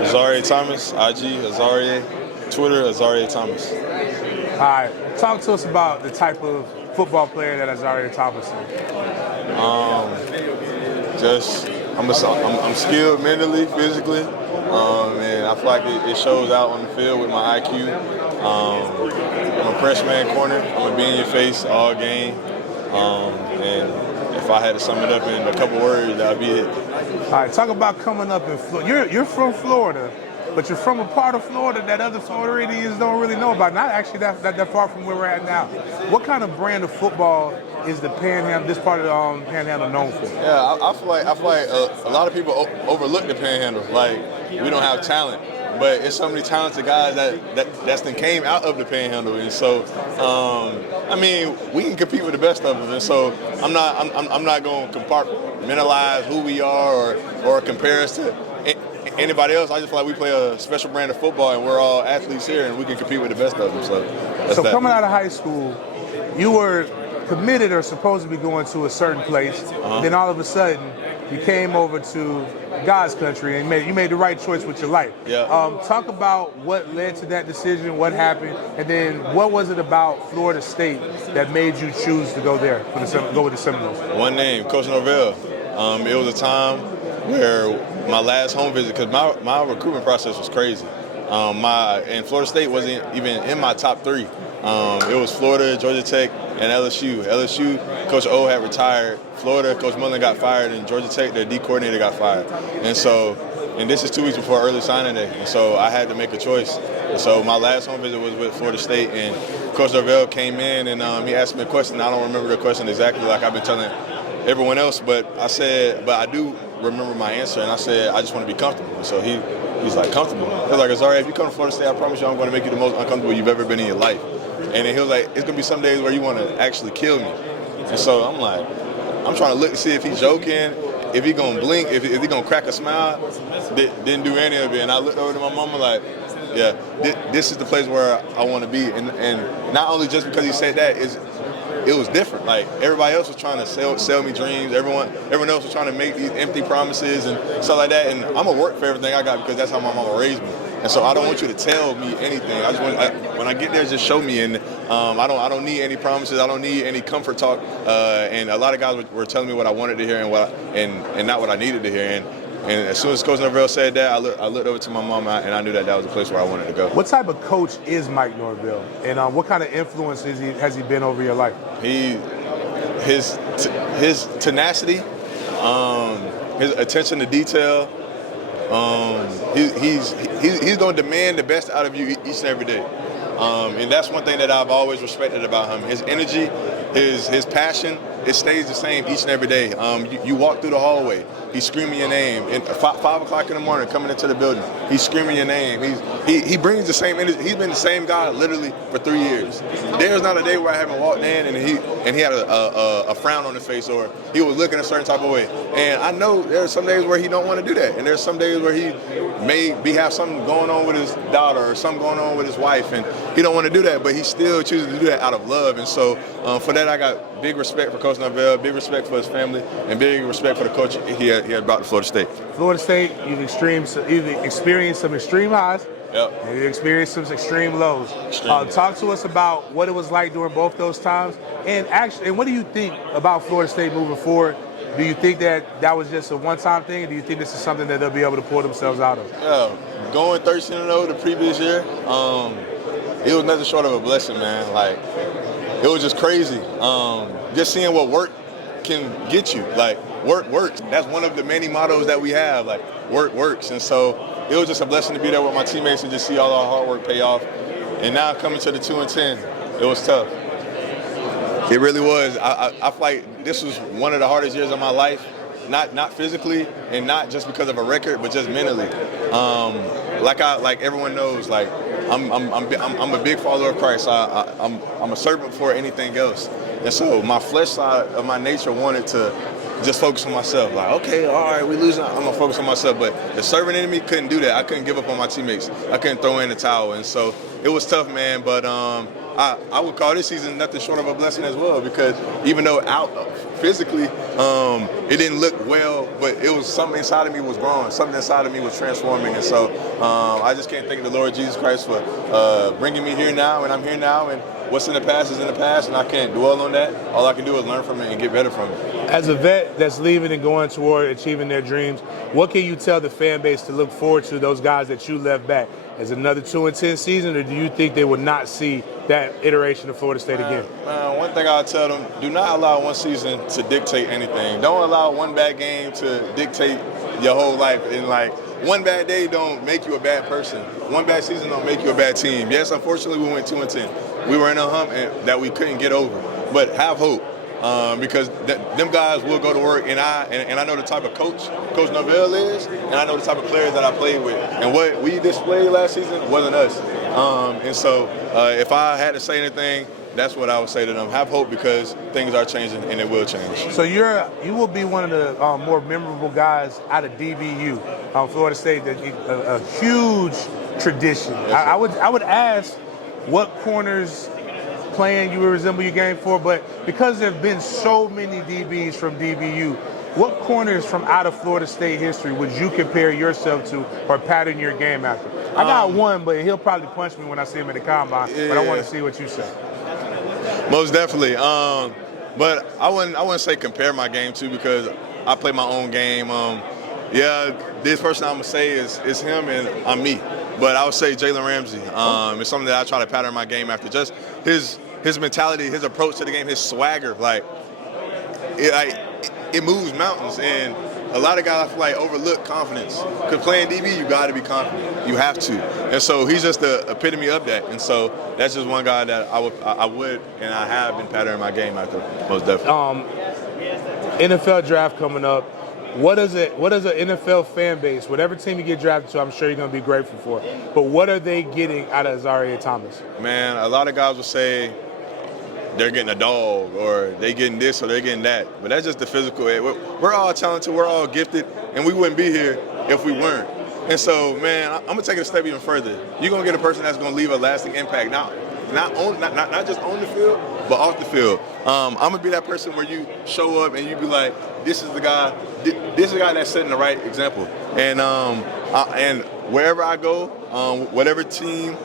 Azareye'h Thomas, IG, Azareye'h, Twitter, Azareye'h Thomas. All right, talk to us about the type of football player that Azareye'h Thomas is. I'm skilled mentally, physically, and I feel like it shows out on the field with my IQ. I'm a press man corner. I'm gonna be in your face all game, and if I had to sum it up in a couple words, that'd be it. All right, talk about coming up in Florida. You're from Florida, but you're from a part of Florida that other Floridians don't really know about. Not actually that far from where we're at now. What kind of brand of football is the Panhandle, this part of the Panhandle, known for? Yeah, I feel like a lot of people overlook the Panhandle. Like, we don't have talent, but it's so many talented guys that came out of the Panhandle, and so I mean, we can compete with the best of them. And so I'm not going to compartmentalize who we are or compare us to anybody else. I just feel like we play a special brand of football, and we're all athletes here, and we can compete with the best of them. So coming out of high school, you were committed or supposed to be going to a certain place. Then all of a sudden, you came over to God's country and you made the right choice with your life. Yeah. Talk about what led to that decision, what happened, and then what was it about Florida State that made you choose to go there, go with the Seminoles? One name, Coach Norvell. It was a time where my last home visit, because my recruitment process was crazy. And Florida State wasn't even in my top three. It was Florida, Georgia Tech, and LSU. LSU, Coach O had retired. Florida, Coach Mullen got fired, and Georgia Tech, their D coordinator, got fired. And this is 2 weeks before early signing day, and so I had to make a choice. And so my last home visit was with Florida State, and Coach Norvell came in and he asked me a question. I don't remember the question exactly, like I've been telling everyone else, but I do remember my answer, and I said, I just want to be comfortable. And so he's like, comfortable? He was like, Azareye'h, if you come to Florida State, I promise you I'm going to make you the most uncomfortable you've ever been in your life. And then he was like, it's going to be some days where you want to actually kill me. And so I'm like, I'm trying to look to see if he's joking, if he going to blink, if he going to crack a smile. Didn't do any of it. And I looked over to my mama like, yeah, this is the place where I want to be. And not only just because he said that, it was different. Like, everybody else was trying to sell me dreams. Everyone else was trying to make these empty promises and stuff like that. And I'm gonna work for everything I got because that's how my mama raised me. And so I don't want you to tell me anything. I just want, when I get there, just show me. And I don't need any promises. I don't need any comfort talk. And a lot of guys were telling me what I wanted to hear and not what I needed to hear. And as soon as Coach Norvell said that, I looked over to my mom, and I knew that was the place where I wanted to go. What type of coach is Mike Norvell, and what kind of influence has he been over your life? His tenacity, his attention to detail. He's going to demand the best out of you each and every day. And that's one thing that I've always respected about him. His energy, his passion, it stays the same each and every day. You walk through the hallway, he's screaming your name. And 5 o'clock in the morning, coming into the building, he's screaming your name. He brings the same energy. He's been the same guy literally for 3 years. There's not a day where I haven't walked in and he had a frown on his face, or he was looking a certain type of way. And I know there's some days where he don't want to do that, and there's some days where he may have something going on with his daughter or something going on with his wife, and he don't want to do that, but he still chooses to do that out of love. And so for that, I got big respect for Coach Norvell, big respect for his family, and big respect for the coach he had brought to Florida State. Florida State, you've experienced some extreme highs. Yep. And you experienced some extreme lows. Talk to us about what it was like during both those times, and what do you think about Florida State moving forward? Do you think that was just a one-time thing, or do you think this is something that they'll be able to pull themselves out of? Yeah, going 13-0 the previous year, it was nothing short of a blessing, man. Like, it was just crazy. Just seeing what work can get you. Like, work works. That's one of the many mottos that we have. Like, work works. And so it was just a blessing to be there with my teammates and just see all our hard work pay off. And now coming to the 2-10, it was tough. It really was. I feel like this was one of the hardest years of my life. Not physically, and not just because of a record, but just mentally. Like everyone knows, like I'm a big follower of Christ. I'm a servant before anything else, and so my flesh side of my nature wanted to just focus on myself. Like, okay, all right, we losing. I'm gonna focus on myself. But the servant in me couldn't do that. I couldn't give up on my teammates. I couldn't throw in the towel, and so it was tough, man. But I would call this season nothing short of a blessing as well, because even though physically, it didn't look well, but it was something inside of me was growing. Something inside of me was transforming. And so I just can't thank the Lord Jesus Christ for bringing me here now, and I'm here now. And what's in the past is in the past, and I can't dwell on that. All I can do is learn from it and get better from it. As a vet that's leaving and going toward achieving their dreams, what can you tell the fan base to look forward to, those guys that you left back? As another 2-10 season, or do you think they will not see that iteration of Florida State again? One thing I'll tell them, do not allow one season to dictate anything. Don't allow one bad game to dictate your whole life. And like, one bad day don't make you a bad person. One bad season don't make you a bad team. Yes, unfortunately, we went 2-10. We were in a hump that we couldn't get over. But have hope. Because them guys will go to work, and I know the type of coach Norvell is, and I know the type of players that I played with. And what we displayed last season wasn't us. And so if I had to say anything, that's what I would say to them. Have hope, because things are changing, and it will change. So you will be one of the more memorable guys out of DBU, Florida State. A huge tradition. Yes, I would ask what corners playing you will resemble your game for, but because there have been so many DBs from DBU, what corners from out of Florida State history would you compare yourself to or pattern your game after? I got one, but he'll probably punch me when I see him in the combine, but I want to see what you say. Most definitely. But I wouldn't say compare my game to, because I play my own game. This person I'm going to say is him, and I'm me. But I would say Jalen Ramsey. It's something that I try to pattern my game after. Just his mentality, his approach to the game, his swagger. It moves mountains. And a lot of guys, I feel like, overlook confidence. Because playing DB, you got to be confident. You have to. And so he's just the epitome of that. And so that's just one guy that I would and I have been patterning my game after, most definitely. NFL draft coming up. What does an NFL fan base, whatever team you get drafted to, I'm sure you're going to be grateful for, but what are they getting out of Azareye'h Thomas? Man, a lot of guys will say they're getting a dog, or they getting this, or they're getting that. But that's just the physical. We're all talented, we're all gifted, and we wouldn't be here if we weren't. And so, man, I'm going to take it a step even further. You're going to get a person that's going to leave a lasting impact, not just on the field, but off the field. I'm going to be that person where you show up and you be like, this is the guy that's setting the right example. And wherever I go, whatever team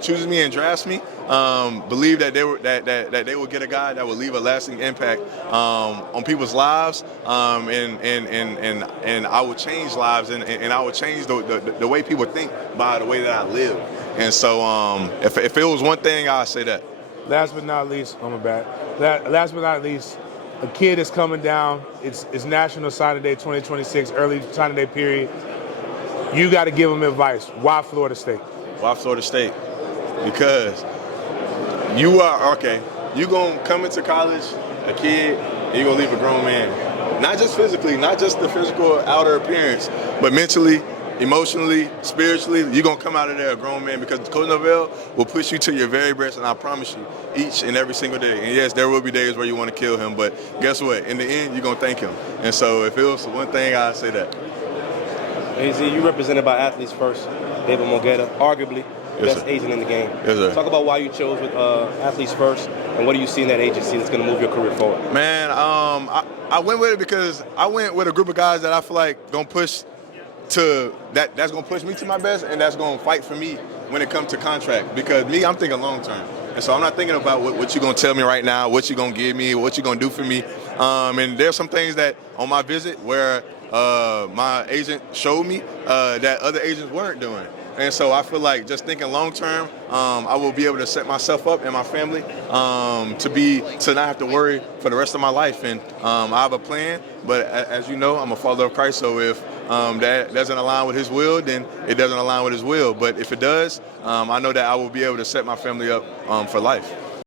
chooses me and drafts me, believe that they will get a guy that will leave a lasting impact on people's lives, and I will change lives, and I will change the way people think by the way that I live. And so if it was one thing, I'd say that. Last but not least, last but not least, a kid is coming down. It's National Signing Day 2026, early signing day period. You got to give him advice. Why Florida State? Why Florida State? Because you're going to come into college, a kid, and you're going to leave a grown man. Not just physically, not just the physical outer appearance, but mentally, emotionally, spiritually, you're going to come out of there a grown man, because Coach Norvell will push you to your very best, and I promise you, each and every single day. And yes, there will be days where you want to kill him, but guess what? In the end, you're going to thank him. And so if it was one thing, I'd say that. AZ, you represented by Athletes First, David Mogeta, arguably the best agent in the game. Yes, sir. Talk about why you chose with Athletes First, and what do you see in that agency that's going to move your career forward? Man, I went with it because I went with a group of guys that I feel like going to push to that's going to push me to my best, and that's going to fight for me when it comes to contract. Because me, I'm thinking long term. And so I'm not thinking about what you're going to tell me right now, what you're going to give me, what you're going to do for me. And there's some things that on my visit where my agent showed me that other agents weren't doing. And so I feel like just thinking long term, I will be able to set myself up and my family to not have to worry for the rest of my life. And I have a plan, but as you know, I'm a follower of Christ. So if that doesn't align with His will, then it doesn't align with His will. But if it does, I know that I will be able to set my family up for life.